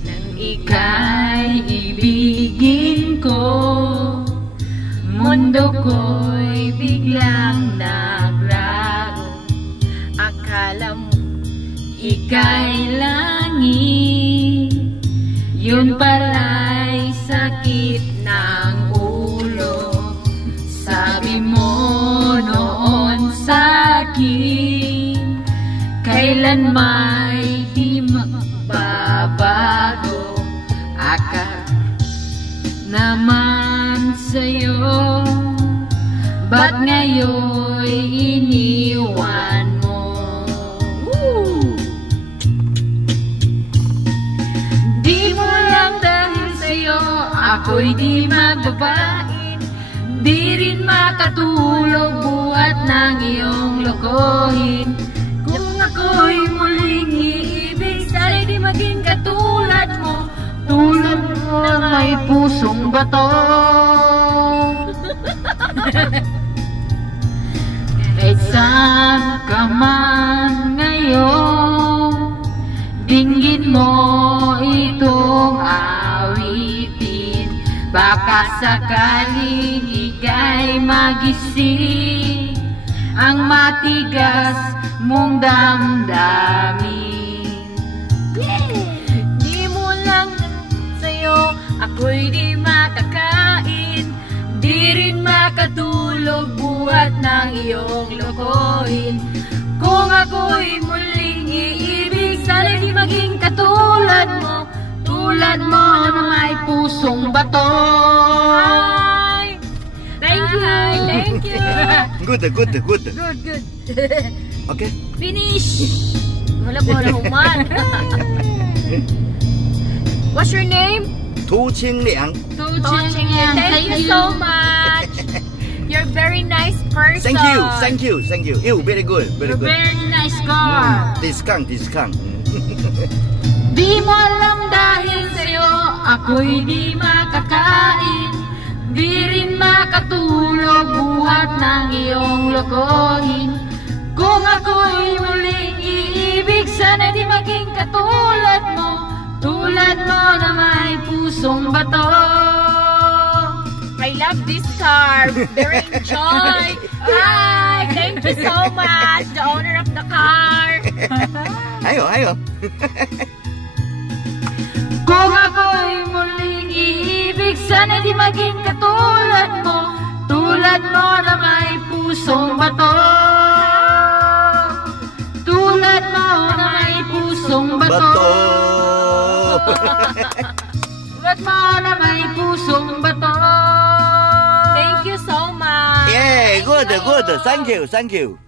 Nang ika'y ibigin ko, mundo ko'y biglang naglago. Akala mo ika'y langit, yun pala'y sakit ng ulo. Sabi mo noon sa'kin, kailan may di magbabago. Akala naman sa'yo, ba't ngayon'y iniwan mo? Di mo lang dahil sa'yo ako'y di magbabain, di rin makatulog buhat ng iyong lokohin. Kung ako'y muling iibig, sana'y di maging katulad mo, tulad mo na may pusong bato. Kahit saan ka man ngayon, dinggin mo itong awitin. Baka sakaling ika'y magising ang matigas mong damdamin. Di mo lang sa'yo ako'y di makakain, di rin makatulog buhat ng iyong lokohin. Kung ako'y muling iibig, sana'y di maging katulad mo, tulad mo na may pusong bato. Hi! Thank you! Thank you! Good. Good. Okay. Finish! Wala po na human. What's your name? Tu Qingliang. Thank you so much. You're a very nice person. Thank you. You very good. You're very nice girl. Discount. Di mo alam dahil sa'yo ako'y di makakain, di rin makatulog buhat ng iyong lokohin. Kung ako'y muling iibig, sana di maging katulad mo, tulad mo na may pusong bato. I love this car. Very enjoy. Hi! Thank you so much, the owner of the car. Ayo. Kung ako'y muling iibig, sana di maging katulad mo, tulad mo na may pusong bato. Tulad mo na may pusong bato. Tulad mo na may pusong bato. Thank you so much. Yeah, good. Thank you.